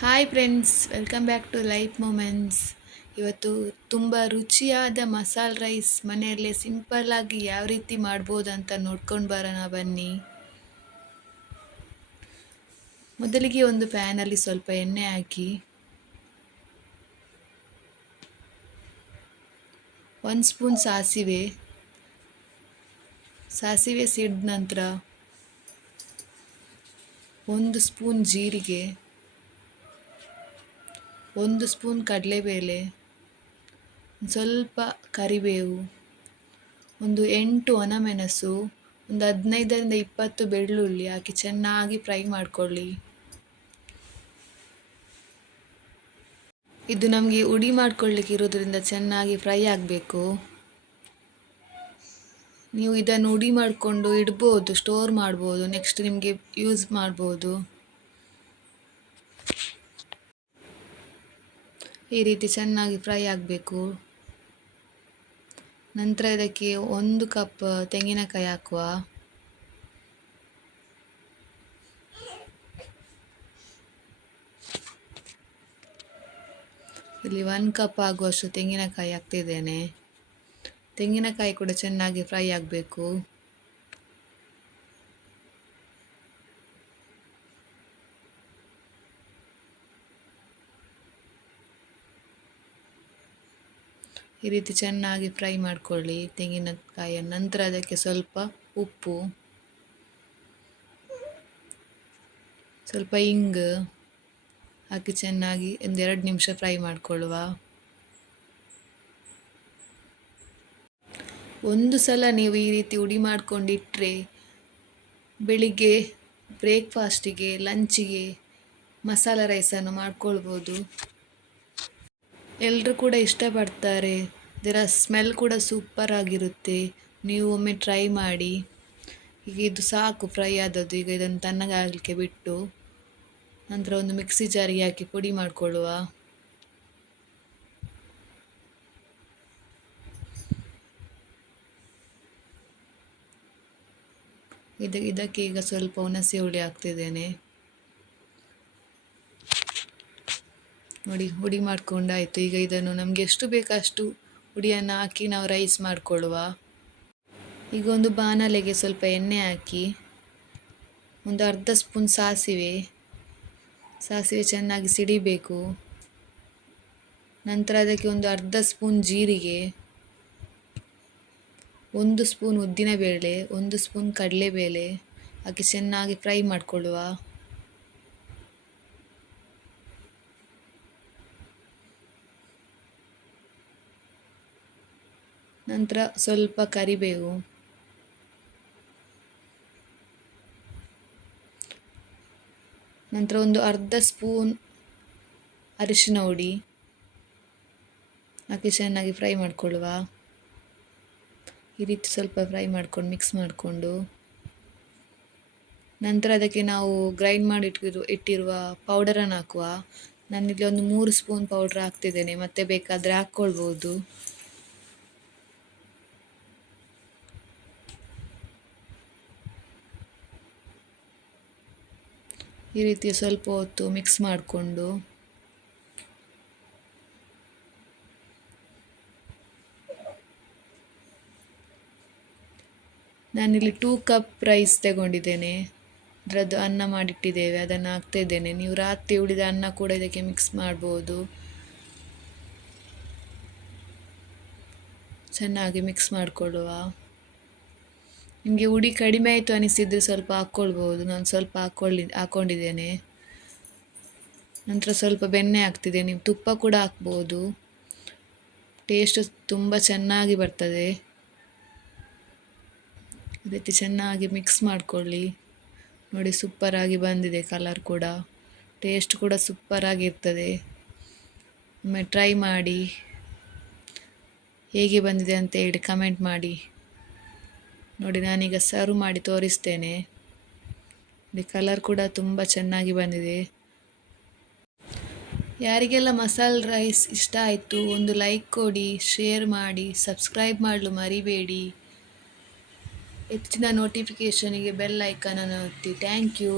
Hi friends, welcome back to life moments. ಇವತ್ತು ತುಂಬ ರುಚಿಯಾದ ಮಸಾಲೆ ರೈಸ್ ಮನೆಯಲ್ಲೇ ಸಿಂಪಲ್ಲಾಗಿ ಯಾವ ರೀತಿ ಮಾಡ್ಬೋದು ಅಂತ ನೋಡ್ಕೊಂಡು ಬರೋಣ ಬನ್ನಿ. ಮೊದಲಿಗೆ ಒಂದು ಪ್ಯಾನಲ್ಲಿ ಸ್ವಲ್ಪ ಎಣ್ಣೆ ಹಾಕಿ 1 ಸ್ಪೂನ್ ಸಾಸಿವೆ ಸಿಡಿದ ನಂತರ 1 ಸ್ಪೂನ್ ಜೀರಿಗೆ, 1 ಸ್ಪೂನ್ ಕಡಲೆಬೇಳೆ, ಸ್ವಲ್ಪ ಕರಿಬೇವು, ಒಂದು 8 ಒಣಮೆಣಸು, ಒಂದು 15ರಿಂದ 20 ಬೆಳ್ಳುಳ್ಳಿ ಹಾಕಿ ಚೆನ್ನಾಗಿ ಫ್ರೈ ಮಾಡಿಕೊಳ್ಳಿ. ಇದು ನಮಗೆ ಉಡಿ ಮಾಡ್ಕೊಳ್ಳಿಕ್ಕೆ ಇರೋದ್ರಿಂದ ಚೆನ್ನಾಗಿ ಫ್ರೈ ಆಗಬೇಕು. ನೀವು ಇದನ್ನು ಉಡಿ ಮಾಡಿಕೊಂಡು ಇಡ್ಬೋದು, ಸ್ಟೋರ್ ಮಾಡ್ಬೋದು, ನೆಕ್ಸ್ಟ್ ನಿಮಗೆ ಯೂಸ್ ಮಾಡ್ಬೋದು. ಈ ರೀತಿ ಚೆನ್ನಾಗಿ ಫ್ರೈ ಆಗಬೇಕು. ನಂತರ ಇದಕ್ಕೆ 1 ಕಪ್ ತೆಂಗಿನಕಾಯಿ ಹಾಕುವ. ಇಲ್ಲಿ 1 ಕಪ್ ಆಗುವಷ್ಟು ತೆಂಗಿನಕಾಯಿ ಹಾಕ್ತಿದ್ದೇನೆ. ತೆಂಗಿನಕಾಯಿ ಕೂಡ ಚೆನ್ನಾಗಿ ಫ್ರೈ ಆಗಬೇಕು. ಈ ರೀತಿ ಚೆನ್ನಾಗಿ ಫ್ರೈ ಮಾಡಿಕೊಳ್ಳಿ ತೆಂಗಿನಕಾಯಿಯನ್ನು. ನಂತರ ಅದಕ್ಕೆ ಸ್ವಲ್ಪ ಉಪ್ಪು, ಸ್ವಲ್ಪ ಇಂಗು ಹಾಕಿ ಚೆನ್ನಾಗಿ 1-2 ನಿಮಿಷ ಫ್ರೈ ಮಾಡಿಕೊಳ್ಳುವ. ಒಂದು ಸಲ ನೀವು ಈ ರೀತಿ ಉಡಿ ಮಾಡಿಕೊಂಡಿಟ್ಟರೆ ಬೆಳಿಗ್ಗೆ ಬ್ರೇಕ್ಫಾಸ್ಟಿಗೆ, ಲಂಚಿಗೆ ಮಸಾಲ ರೈಸನ್ನು ಮಾಡ್ಕೊಳ್ಬೋದು. ಎಲ್ಲರೂ ಕೂಡ ಇಷ್ಟಪಡ್ತಾರೆ. ಇದರ ಸ್ಮೆಲ್ ಕೂಡ ಸೂಪರ್ ಆಗಿರುತ್ತೆ. ನೀವು ಒಮ್ಮೆ ಟ್ರೈ ಮಾಡಿ. ಈಗ ಇದು ಸಾಕು ಫ್ರೈ ಆದದ್ದು. ಈಗ ಇದನ್ನು ತಣ್ಣಗಾಗಲಿಕ್ಕೆ ಬಿಟ್ಟು ನಂತರ ಒಂದು ಮಿಕ್ಸಿ ಜಾರಿಗೆ ಹಾಕಿ ಪುಡಿ ಮಾಡಿಕೊಳ್ಳುವ. ಇದಕ್ಕೆ ಈಗ ಸ್ವಲ್ಪ ಹುಣಸೆ ಹುಳಿ ಹಾಕ್ತಿದ್ದೇನೆ. ನೋಡಿ, ಹುಡಿ ಮಾಡ್ಕೊಂಡಾಯಿತು. ಈಗ ಇದನ್ನು ನಮಗೆ ಎಷ್ಟು ಬೇಕೋ ಅಷ್ಟು ಹುಡಿಯನ್ನು ಹಾಕಿ ನಾವು ರೈಸ್ ಮಾಡಿಕೊಳ್ಳುವ. ಈಗ ಒಂದು ಬಾಣಲೆಗೆ ಸ್ವಲ್ಪ ಎಣ್ಣೆ ಹಾಕಿ ಒಂದು ಅರ್ಧ ಸ್ಪೂನ್ ಸಾಸಿವೆ ಚೆನ್ನಾಗಿ ಸಿಡಿಬೇಕು. ನಂತರ ಅದಕ್ಕೆ ಒಂದು ಅರ್ಧ ಸ್ಪೂನ್ ಜೀರಿಗೆ, 1 ಸ್ಪೂನ್ ಉದ್ದಿನಬೇಳೆ, 1 ಸ್ಪೂನ್ ಕಡಲೆಬೇಳೆ ಹಾಕಿ ಚೆನ್ನಾಗಿ ಫ್ರೈ ಮಾಡಿಕೊಳ್ಳುವ. ನಂತರ ಸ್ವಲ್ಪ ಕರಿಬೇವು, ನಂತರ ಒಂದು ಅರ್ಧ ಸ್ಪೂನ್ ಅರಿಶಿನ ಹುಡಿ ಹಾಕಿ ಚೆನ್ನಾಗಿ ಫ್ರೈ ಮಾಡಿಕೊಳ್ಳುವ. ಈ ರೀತಿ ಸ್ವಲ್ಪ ಫ್ರೈ ಮಾಡ್ಕೊಂಡು ಮಿಕ್ಸ್ ಮಾಡಿಕೊಂಡು ನಂತರ ಅದಕ್ಕೆ ನಾವು ಗ್ರೈಂಡ್ ಮಾಡಿ ಇಟ್ಟಿರುವ ಪೌಡರನ್ನು ಹಾಕುವ. ನಾನಿಲ್ಲಿ ಒಂದು 3 ಸ್ಪೂನ್ ಪೌಡ್ರ್ ಹಾಕ್ತಿದ್ದೇನೆ, ಮತ್ತೆ ಬೇಕಾದರೆ ಹಾಕ್ಕೊಳ್ಬೋದು. ಈ ರೀತಿ ಸ್ವಲ್ಪ ಹೊತ್ತು ಮಿಕ್ಸ್ ಮಾಡಿಕೊಂಡು ನಾನಿಲ್ಲಿ 2 ಕಪ್ ರೈಸ್ ತಗೊಂಡಿದ್ದೇನೆ. ಅದರದ್ದು ಅನ್ನ ಮಾಡಿಟ್ಟಿದ್ದೇವೆ, ಅದನ್ನು ಹಾಕ್ತಾ ಇದ್ದೇನೆ. ನೀವು ರಾತ್ರಿ ಉಳಿದ ಅನ್ನ ಕೂಡ ಇದಕ್ಕೆ ಮಿಕ್ಸ್ ಮಾಡ್ಬೋದು. ಚೆನ್ನಾಗಿ ಮಿಕ್ಸ್ ಮಾಡಿಕೊಳ್ಳುವ. ನಿಮಗೆ ಹುಡಿ ಕಡಿಮೆ ಆಯಿತು ಅನಿಸಿದರೆ ಸ್ವಲ್ಪ ಹಾಕ್ಕೊಳ್ಬೋದು. ನಾನು ಸ್ವಲ್ಪ ಹಾಕ್ಕೊಂಡಿದ್ದೇನೆ. ನಂತರ ಸ್ವಲ್ಪ ಬೆಣ್ಣೆ ಹಾಕ್ತಿದ್ದೇನೆ. ನೀವು ತುಪ್ಪ ಕೂಡ ಹಾಕ್ಬೋದು. ಟೇಸ್ಟ್ ತುಂಬ ಚೆನ್ನಾಗಿ ಬರ್ತದೆ. ಈ ರೀತಿ ಚೆನ್ನಾಗಿ ಮಿಕ್ಸ್ ಮಾಡಿಕೊಳ್ಳಿ. ನೋಡಿ, ಸೂಪರಾಗಿ ಬಂದಿದೆ. ಕಲರ್ ಕೂಡ, ಟೇಸ್ಟ್ ಕೂಡ ಸೂಪರಾಗಿರ್ತದೆ. ಒಮ್ಮೆ ಟ್ರೈ ಮಾಡಿ, ಹೇಗೆ ಬಂದಿದೆ ಅಂತ ಹೇಳಿ ಕಮೆಂಟ್ ಮಾಡಿ. ನೋಡಿ, ನಾನೀಗ ಸರ್ವ್ ಮಾಡಿ ತೋರಿಸ್ತೇನೆ. ಕಲರ್ ಕೂಡ ತುಂಬ ಚೆನ್ನಾಗಿ ಬಂದಿದೆ. ಯಾರಿಗೆಲ್ಲ ಮಸಾಲೆ ರೈಸ್ ಇಷ್ಟ ಆಯಿತು ಒಂದು ಲೈಕ್ ಕೊಡಿ, ಶೇರ್ ಮಾಡಿ, ಸಬ್ಸ್ಕ್ರೈಬ್ ಮಾಡಲು ಮರಿಬೇಡಿ. ಹೆಚ್ಚಿನ ನೋಟಿಫಿಕೇಷನಿಗೆ ಬೆಲ್ ಐಕಾನನ್ನು ಒತ್ತಿ. Thank you.